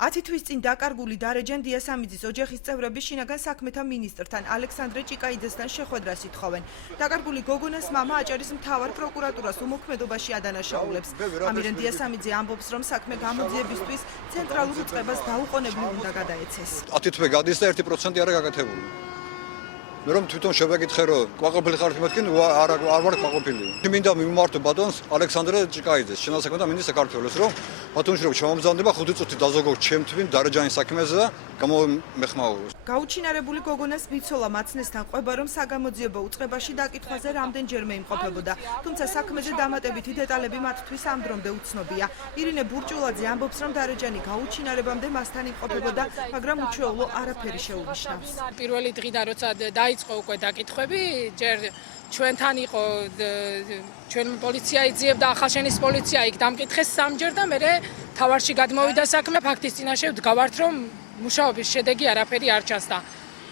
10 თვის წინ დაკარგული დარეჯან დიასამიძის ოჯახის წევრები შინაგან საქმეთა მინისტრთან ალექსანდრე ჭიკაიძესთან შეხვედრას ითხოვენ. დაკარგული გოგონას მამა აჭარის მთავარ პროკურატურას უმოქმედობაში ადანაშაულებს. ამირან დიასამიძე ამბობს, რომ საქმე გამოძიებისთვის ცენტრალურ უწყებას დაუყოვნებლივ უნდა გადაეცეს. 10 თვე გადის და 1% არა გაკეთებული. მე რომ თვითონ შევეკითხე რომ კვაყოფილი ხართ მეთქენ არ ვარ კვაყოფილი. მინდა მიმართო ბატონს ალექსანდრე ჭიკაიძეს შინაგან საქმეთა მინისტრ საქართველოს რომ ბატონში რომ შემომბრძანდება 5 წუთი დაზოგო ჩემთვინ დარეჯანის საქმეზე და გამომეხმაუროს. გაუჩინარებული გოგონას მიცოლა მაცნესთან ყვება რომ საგამოძიებო უწყებაში დაკითხვაზე რამდენჯერმე იმყოფებოდა, თუმცა საქმეზე დამატებითი დეტალები მათთვის ამ დრომდე უცნობია. ირინე ბურჭულაძე ამბობს, რომ დარეჯანი გაუჩინარებამდე მასთან იმყოფებოდა, მაგრამ უჩვეულო არაფერი შეუნიშნავს. პირველი დღიდან როცა დაიწყო უკვე დაკითხვები, ჯერ ჩვენთან იყო ჩვენ პოლიცია იძიებდა ახალშენის პოლიცია იქ დამკითხეს სამჯერ და მერე თავარში გადმოვიდა საქმე ფაქტის წინაშე ვდგავართ რომ მუშაობის შედეგი არაფერი არ ჩანს და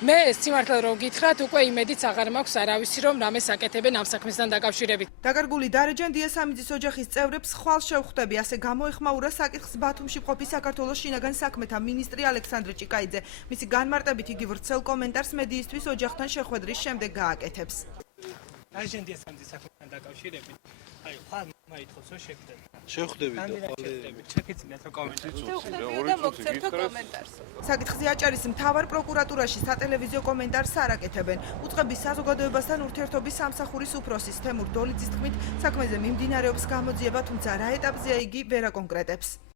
მე სიმართლე რომ გითხრათ უკვე იმედიც აღარ მაქვს არავისი რომ რამეს აკეთებენ ამ საქმესთან დაკავშირებით. დაკარგული დარეჯან დიასამიძის ოჯახის წევრებს ხვალ შევხვდები, ასე გამოეხმაურა საკითხს ბათუმში მყოფი საქართველოს შინაგან საქმეთა მინისტრი ალექსანდრე ჭიკაიძე. მისი განმარტებით იგი ვრცელ კომენტარს მედიისთვის ოჯახთან შეხვედრის შემდეგ გააკეთებს. დარეჯან დიასამიძის საქმესთან დაკავშირებით აი ხვალ მაითხოვს რომ შევხვდები. შევხვდები და შეგეძინათ რომ კომენტარი საკითხზე აჭარის მთავარ პროკურატურაში სატელევიზიო კომენტარს არ აკეთებენ. უწყების საზოგადოებასთან ურთიერთობის სამსახურის უფროსის თემურ დოლიძის თქმით, საქმეზე მიმდინარეობს გამოძიება, თუმცა რა ეტაპზეა იგი ვერ აკონკრეტებს.